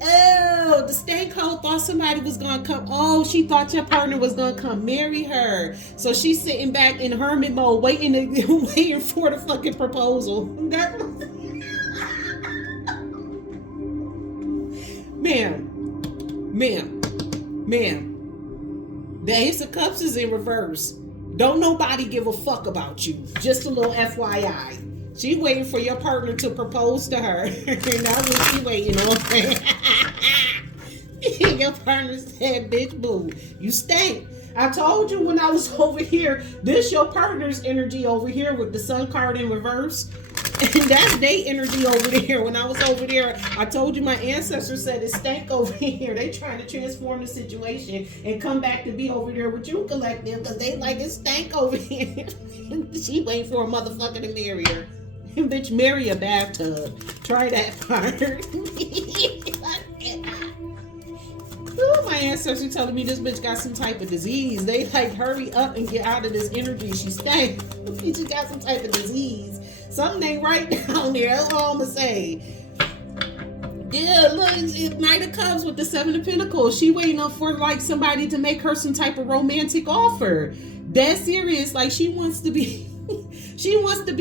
Oh, the stank hoe thought somebody was gonna come. Oh, she thought your partner was gonna come marry her. So she's sitting back in hermit mode, waiting for the fucking proposal. Ma'am. The Ace of Cups is in reverse. Don't nobody give a fuck about you. Just a little FYI. She waiting for your partner to propose to her. That's what she waiting on. Your partner said, bitch, boo, you stink. I told you when I was over here, this your partner's energy over here with the Sun card in reverse. And that's their energy over there. When I was over there, I told you my ancestors said it stank over here. They trying to transform the situation and come back to be over there with you, collective, because they like it stank over here. She waiting for a motherfucker to marry her. Bitch, marry a bathtub. Try that part. Ooh, my ancestors telling me this bitch got some type of disease. They like, hurry up and get out of this energy. She stank. She just got some type of disease. Something ain't right down there. That's all I'm gonna say. Yeah, look, it's Knight of Cups with the Seven of Pentacles. She waiting up for like somebody to make her some type of romantic offer. That's serious. Like she wants to be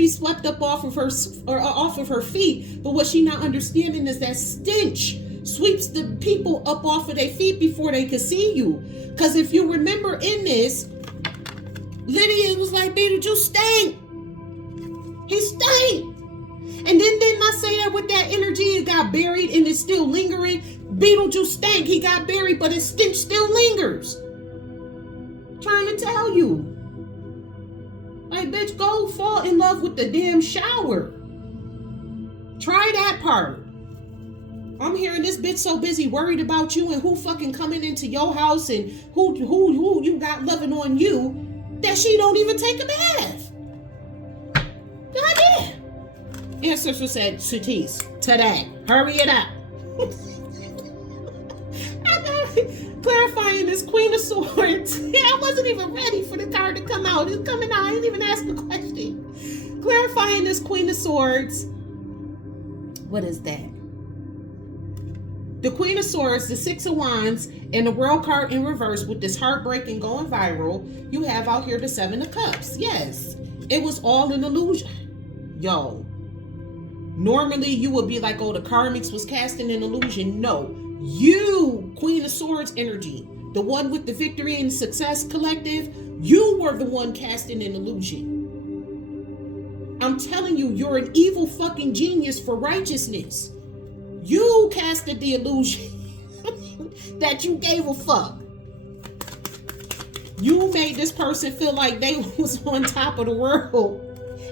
swept up off of her feet. But what she not understanding is that stench sweeps the people up off of their feet before they could see you. Because if you remember in this, Lydia was like, Beetlejuice stank. He stank. And then didn't I say that with that energy, it got buried and it's still lingering? Beetlejuice stank. He got buried, but his stench still lingers. Trying to tell you. Like, bitch, go fall in love with the damn shower. Try that part. I'm hearing this bitch so busy worried about you and who fucking coming into your house and who you got loving on you that she don't even take a bath. Goddamn. ancestor said, Satish, today, hurry it up. Clarifying this Queen of Swords. Yeah, I wasn't even ready for the card to come out. It's coming out. I didn't even ask the question. Clarifying this Queen of Swords. What is that? The Queen of Swords, the Six of Wands, and the World card in reverse with this heartbreaking going viral. You have out here the Seven of Cups. Yes, it was all an illusion. Yo, normally you would be like, oh, the karmics was casting an illusion. No, you, Queen of Swords energy, the one with the victory and success collective, you were the one casting an illusion. I'm telling you, you're an evil fucking genius for righteousness. You casted the illusion that you gave a fuck. You made this person feel like they was on top of the world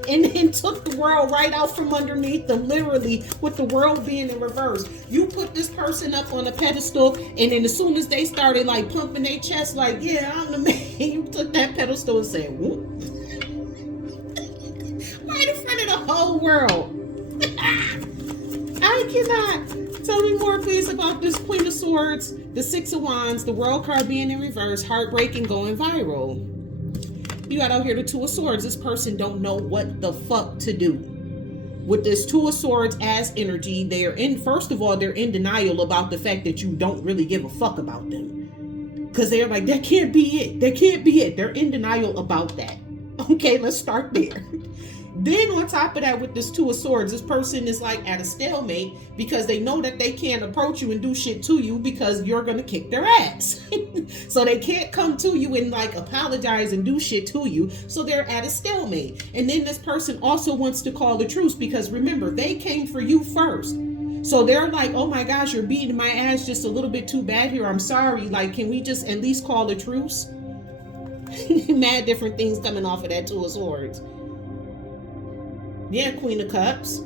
and then took the world right out from underneath them, literally, with the world being in reverse. You put this person up on a pedestal, and then as soon as they started like pumping their chest like, yeah, I'm the man, you took that pedestal and said, whoop. Right in front of the whole world. I cannot. Tell me more, please, about this Queen of Swords, the Six of Wands, the World card being in reverse, heartbreaking, going viral. You got out here the Two of Swords. This person don't know what the fuck to do. With this Two of Swords as energy, first of all, they're in denial about the fact that you don't really give a fuck about them. Because they're like, that can't be it. That can't be it. They're in denial about that. Okay, let's start there. Then on top of that, with this Two of Swords, this person is like at a stalemate because they know that they can't approach you and do shit to you because you're going to kick their ass. So they can't come to you and like apologize and do shit to you. So they're at a stalemate. And then this person also wants to call a truce because remember, they came for you first. So they're like, oh my gosh, you're beating my ass just a little bit too bad here. I'm sorry. Like, can we just at least call a truce? Mad different things coming off of that Two of Swords. Yeah, Queen of Cups.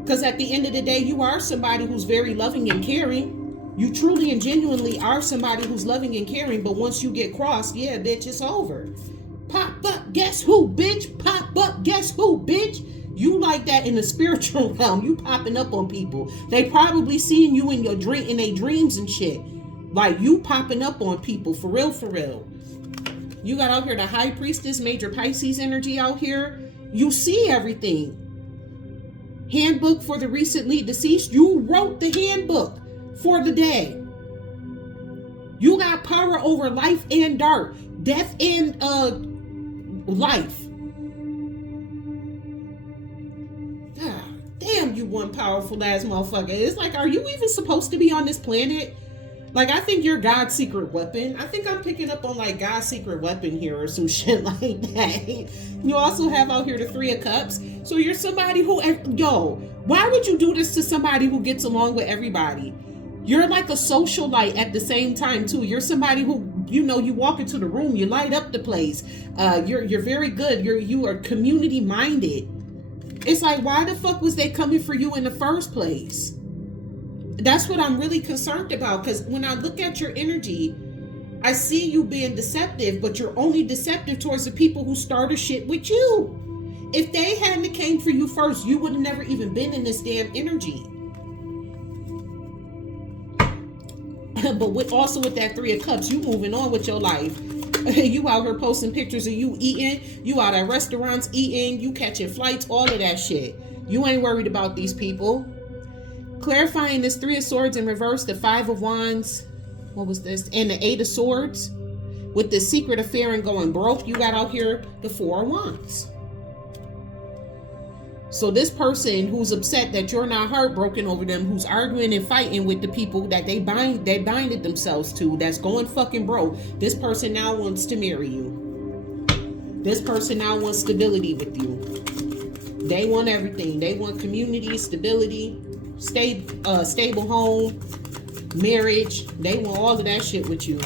Because at the end of the day, you are somebody who's very loving and caring. You truly and genuinely are somebody who's loving and caring. But once you get crossed, yeah, bitch, it's over. Pop up, guess who, bitch? Pop up, guess who, bitch? You like that in the spiritual realm. You popping up on people. They probably seeing you in your dream, in their dreams and shit. Like you popping up on people, for real, for real. You got out here the High Priestess, Major Pisces energy out here. You see everything. Handbook for the recently deceased. You wrote the handbook for the day. You got power over life and death and life. God damn, you one powerful ass motherfucker. It's like, are you even supposed to be on this planet? Like, I think you're God's secret weapon. I think I'm picking up on like God's secret weapon here or some shit like that. You also have out here the Three of Cups. So you're somebody who, why would you do this to somebody who gets along with everybody? You're like a socialite at the same time too. You're somebody who, you walk into the room, you light up the place. You're very good. You are community minded. It's like, why the fuck was they coming for you in the first place? That's what I'm really concerned about, because when I look at your energy, I see you being deceptive, but you're only deceptive towards the people who started shit with you. If they hadn't came for you first, you would have never even been in this damn energy. But with that Three of Cups, you moving on with your life. You out here posting pictures of you eating, you out at restaurants eating, you catching flights, all of that shit. You ain't worried about these people. Clarifying this Three of Swords in reverse, the Five of Wands, what was this? And the Eight of Swords. With the secret affair and going broke, you got out here the Four of Wands. So this person who's upset that you're not heartbroken over them, who's arguing and fighting with the people that they binded themselves to, that's going fucking broke, this person now wants to marry you. This person now wants stability with you. They want everything. They want community, stability, stable home, marriage. They want all of that shit with you.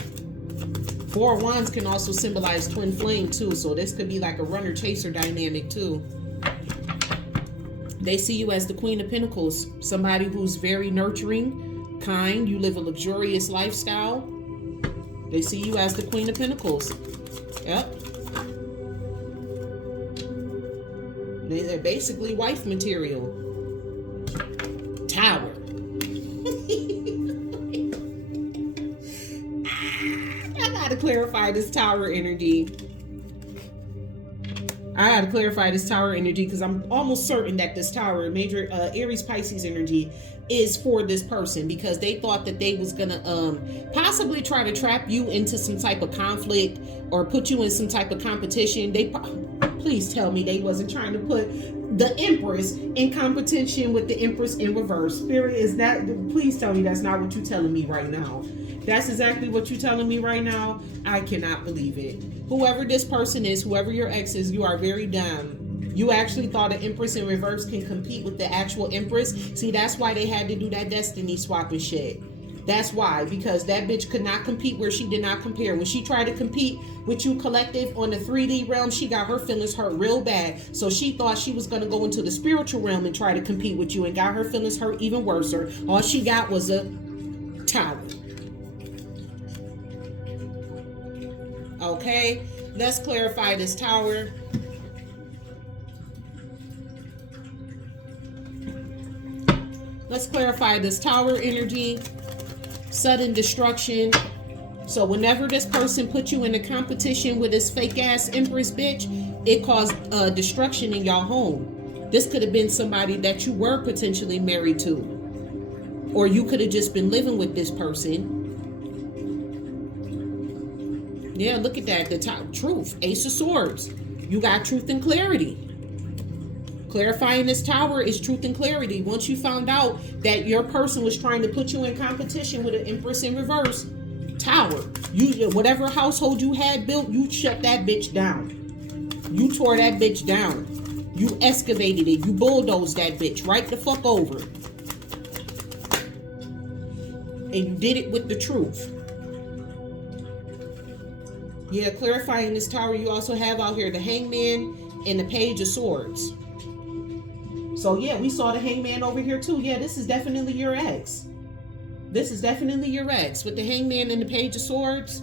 Four of Wands can also symbolize twin flame too, so this could be like a runner chaser dynamic too. They see you as the Queen of Pentacles, somebody who's very nurturing, kind. You live a luxurious lifestyle. They see you as the Queen of Pentacles. Yep. They're basically wife material. Tower. I gotta clarify this tower energy. Because I'm almost certain that this tower, major Aries Pisces energy, is for this person, because they thought that they was gonna possibly try to trap you into some type of conflict or put you in some type of competition. Please tell me they wasn't trying to put the Empress in competition with the Empress in reverse. Spirit, is that? Please tell me that's not what you're telling me right now. That's exactly what you're telling me right now. I cannot believe it. Whoever this person is, whoever your ex is, you are very dumb. You actually thought an Empress in reverse can compete with the actual Empress. See, that's why they had to do that destiny swapping shit. That's why, because that bitch could not compete where she did not compare. When she tried to compete with you collective on the 3D realm, she got her feelings hurt real bad. So she thought she was going to go into the spiritual realm and try to compete with you, and got her feelings hurt even worse. All she got was a tower. Okay, let's clarify this tower. Let's clarify this tower energy. Sudden destruction. So whenever this person put you in a competition with this fake ass Empress bitch, it caused destruction in y'all home. This could have been somebody that you were potentially married to, or you could have just been living with this person. Yeah, look at that. The top truth. Ace of Swords. You got truth and clarity. Clarifying this tower is truth and clarity. Once you found out that your person was trying to put you in competition with an Empress in reverse, tower. You, whatever household you had built, you shut that bitch down. You tore that bitch down. You excavated it. You bulldozed that bitch right the fuck over. And you did it with the truth. Yeah, clarifying this tower, you also have out here the Hangman and the Page of Swords. So yeah, we saw the Hangman over here too. Yeah, this is definitely your ex. This is definitely your ex with the Hangman and the Page of Swords.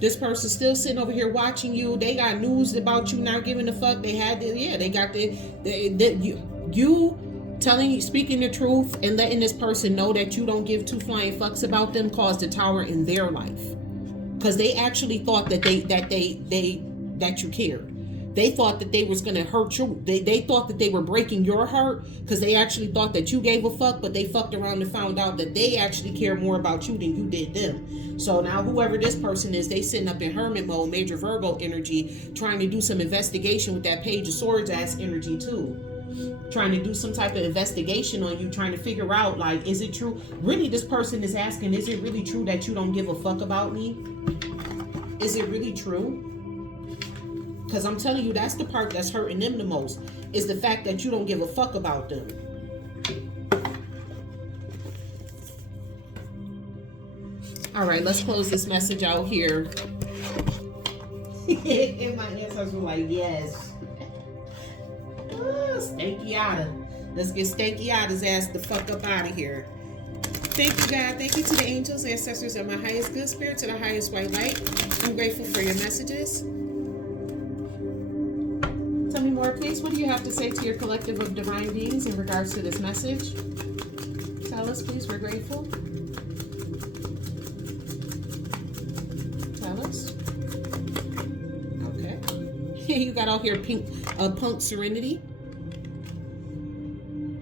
This person's still sitting over here watching you. They got news about you not giving a fuck. They had the, yeah, they got you telling you, speaking the truth and letting this person know that you don't give two flying fucks about them caused a tower in their life. Because they actually thought that you cared. They thought that they was gonna hurt you. They thought that they were breaking your heart because they actually thought that you gave a fuck, but they fucked around and found out that they actually care more about you than you did them. So now whoever this person is, they sitting up in hermit mode, major Virgo energy, trying to do some investigation with that Page of Swords ass energy too. Trying to do some type of investigation on you, trying to figure out, like, is it true? Really, this person is asking, is it really true that you don't give a fuck about me? Is it really true? Because I'm telling you, that's the part that's hurting them the most, is the fact that you don't give a fuck about them. All right, let's close this message out here. And my ancestors were like, yes. Stanky-yada. Let's get Stanky-yada's ass the fuck up out of here. Thank you, God. Thank you to the angels, ancestors, and my highest good spirit, to the highest white light. I'm grateful for your messages. Tell me more, please. What do you have to say to your collective of divine beings in regards to this message? Tell us, please. We're grateful. Tell us. Okay. You got out here pink, punk serenity.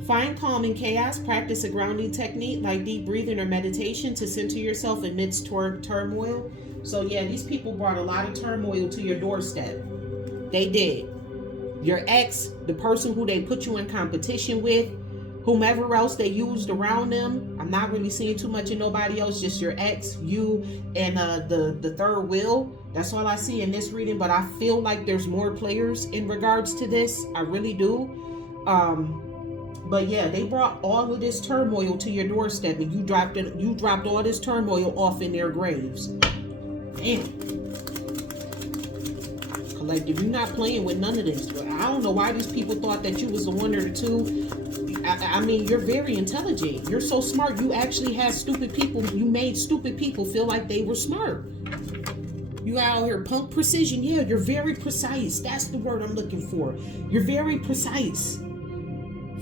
Find calm in chaos. Practice a grounding technique like deep breathing or meditation to center yourself amidst turmoil. So yeah, these people brought a lot of turmoil to your doorstep. They did. Your ex, the person who they put you in competition with, whomever else they used around them. I'm not really seeing too much of nobody else, just your ex, you, and the third wheel. That's all I see in this reading, but I feel like there's more players in regards to this. I really do. But yeah, they brought all of this turmoil to your doorstep, and you dropped all this turmoil off in their graves. Damn. Collective, you're not playing with none of this. I don't know why these people thought that you was the one or the two. I mean, you're very intelligent. You're so smart. You actually had stupid people. You made stupid people feel like they were smart. You out here punk precision. Yeah, you're very precise. That's the word I'm looking for. You're very precise.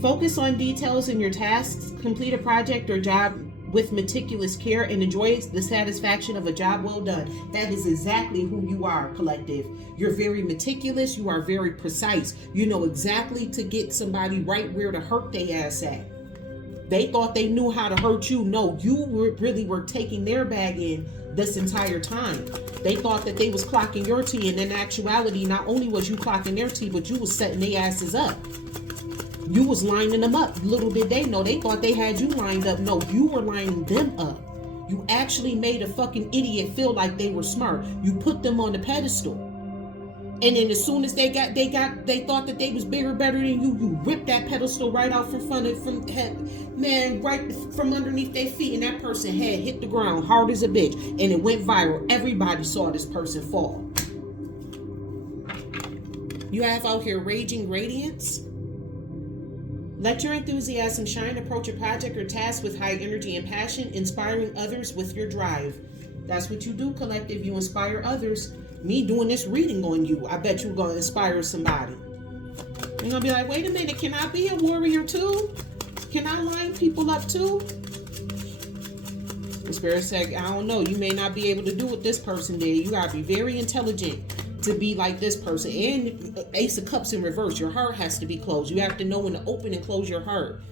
Focus on details in your tasks. Complete a project or job with meticulous care and enjoy the satisfaction of a job well done. That is exactly who you are, collective. You're very meticulous. You are very precise. You know exactly to get somebody right where to hurt their ass at. They thought they knew how to hurt you. No, you really were taking their bag in this entire time. They thought that they was clocking your tea, and in actuality, not only was you clocking their tea, but you was setting their asses up. You was lining them up. Little did they know, they thought they had you lined up. No, you were lining them up. You actually made a fucking idiot feel like they were smart. You put them on the pedestal. And then as soon as they thought that they was bigger, better than you, you ripped that pedestal right out right from underneath their feet, and that person head hit the ground hard as a bitch, and it went viral. Everybody saw this person fall. You have out here raging radiance. Let your enthusiasm shine. Approach a project or task with high energy and passion, inspiring others with your drive. That's what you do, collective. You inspire others. Me doing this reading on you, I bet you're going to inspire somebody. You're going to be like, wait a minute, can I be a warrior too? Can I line people up too? The Spirit said, I don't know. You may not be able to do what this person did. You got to be very intelligent to be like this person. And Ace of Cups in reverse. Your heart has to be closed. You have to know when to open and close your heart.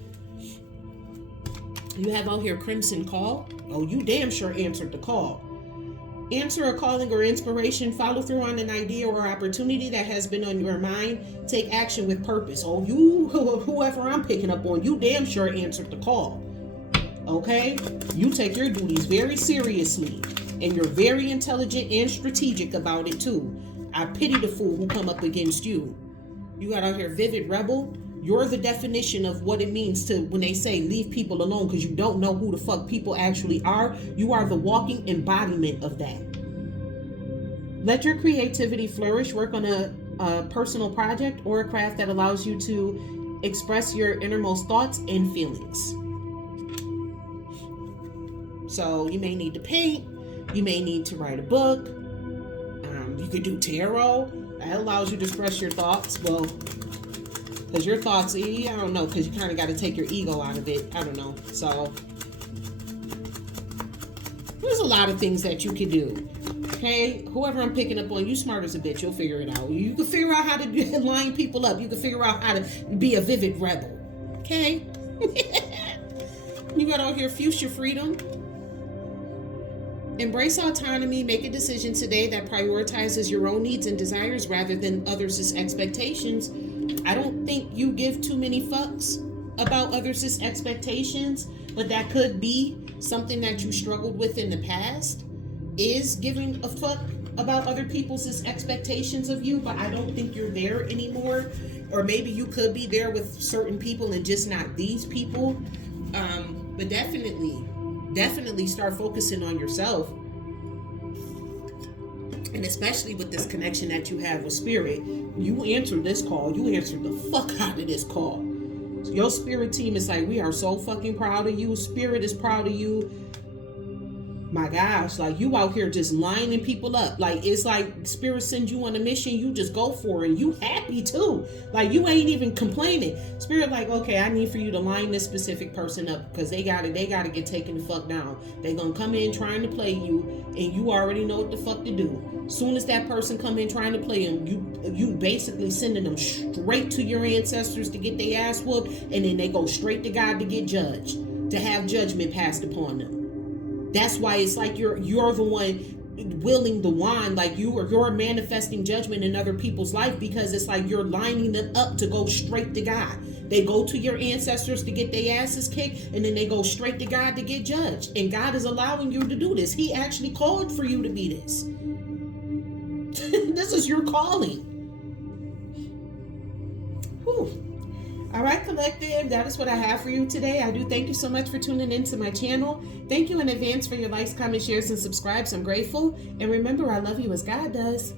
You have out here Crimson Call. Oh, you damn sure answered the call. Answer a calling or inspiration. Follow through on an idea or opportunity that has been on your mind. Take action with purpose. Oh, you, whoever I'm picking up on, you damn sure answered the call. Okay? You take your duties very seriously. And you're very intelligent and strategic about it too. I pity the fool who come up against you. You got out here Vivid Rebel. You're the definition of what it means to when they say leave people alone because you don't know who the fuck people actually are. You are the walking embodiment of that. Let your creativity flourish. Work on a personal project or a craft that allows you to express your innermost thoughts and feelings. So you may need to paint. You may need to write a book. You could do tarot. That allows you to express your thoughts. Well, because your thoughts, I don't know, because you kind of got to take your ego out of it. I don't know. So there's a lot of things that you could do. Okay? Whoever I'm picking up on, you smart as a bitch. You'll figure it out. You can figure out how to line people up. You can figure out how to be a vivid rebel. Okay? You got out here future freedom. Embrace autonomy. Make a decision today that prioritizes your own needs and desires rather than others' expectations. I don't think you give too many fucks about others' expectations, but that could be something that you struggled with in the past, is giving a fuck about other people's expectations of you, but I don't think you're there anymore. Or maybe you could be there with certain people and just not these people. But definitely start focusing on yourself. And especially with this connection that you have with Spirit, you answered this call. You answered the fuck out of this call. So your Spirit team is like, we are so fucking proud of you. Spirit is proud of you. My gosh, like you out here just lining people up. Like it's like Spirit sends you on a mission, you just go for it. You happy too. Like you ain't even complaining. Spirit like, okay, I need for you to line this specific person up because they gotta get taken the fuck down. They gonna come in trying to play you, and you already know what the fuck to do. Soon as that person come in trying to play them, you basically sending them straight to your ancestors to get their ass whooped, and then they go straight to God to get judged, to have judgment passed upon them. That's why it's like you're the one willing the wand, like you're manifesting judgment in other people's life because it's like you're lining them up to go straight to God. They go to your ancestors to get their asses kicked, and then they go straight to God to get judged. And God is allowing you to do this. He actually called for you to be this. This is your calling. Whew. All right, collective, that is what I have for you today. I do thank you so much for tuning into my channel. Thank you in advance for your likes, comments, shares, and subscribes. I'm grateful. And remember, I love you as God does.